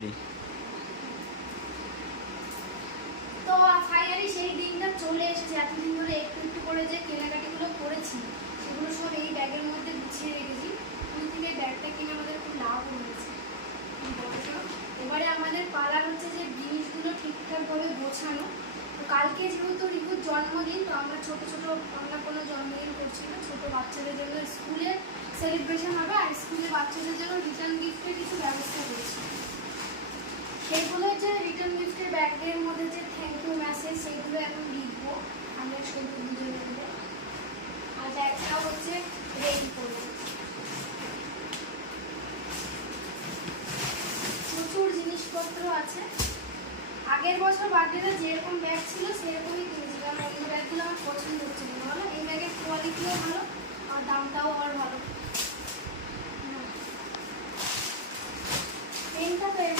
তো ফাইনালি সেই দিনটা চলে এসেছে। এতদিন ধরে একটু একটু করে যে কেনাকাটিগুলো করেছি সেগুলো সব এই ব্যাগের মধ্যে গুছিয়ে রেখেছি। ওই থেকে ব্যাগটা কিনে আমাদের খুব লাভ হয়েছে। এবারে আমাদের পালার হচ্ছে যে জিনিসগুলো ঠিকঠাকভাবে গোছানো। তো কালকে যেহেতু রিকুর জন্মদিন, তো আমরা ছোটো ছোটো আমরা কোনো জন্মদিন করছি না, ছোটো বাচ্চাদের জন্য স্কুলে সেলিব্রেশন হবে আর স্কুলে বাচ্চাদের জন্য রিটার্ন গিফটের কিছু ব্যবস্থা করছি। সেগুলো যে রিটার্ন গিফটের ব্যাগের মধ্যে যে থ্যাংক ইউ মেসেজ সেগুলো এখন লিখবো আমরা সেগুলো দুজনে মিলে, আর ব্যাগটা হচ্ছে রেডি করবো। প্রচুর জিনিসপত্র আছে। আগের বছর বার্থডেতে যেরকম ব্যাগ ছিল সেরকমই কিনেছিলাম। অন্য ব্যাগগুলো আমার পছন্দ হচ্ছিল না, বলো এই ব্যাগের কোয়ালিটিও ভালো আর দামটাও আবার ভালো। পেনটা তো